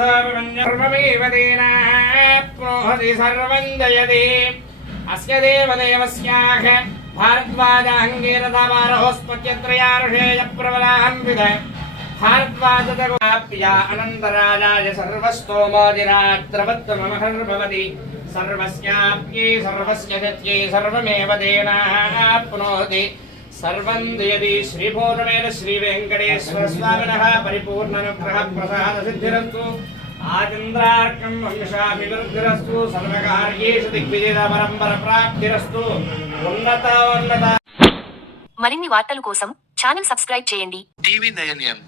सर्वमेव तेनाप्नोति सर्वं जयति अस्य देवदेवस्याः भारद्वाजाङ्गीरदावारहोस्पत्यत्रयार्षेय प्रबलान्वित भारद्वाजतगोप्या अनन्तराजाय सर्वस्तोमोदिरात्रवत्तमहर्भवति सर्वस्याप्ये सर्वस्य सत्ये सर्वमेव तेनाप्नोति सर्वं यदि श्रीपूर्णमेन श्रीवेङ्कटेश्वर स्वामिनः परिपूर्णानुग्रह प्रसाद सिद्धिरस्तु आचन्द्रार्कं वंशाभिवृद्धिरस्तु सर्वकार्येषु दिग्विजय परम्पर प्राप्तिरस्तु उन्नत మరిన్ని వార్తల కోసం ఛానల్ సబ్స్క్రైబ్ చేయండి. టీవీ 9 ఎం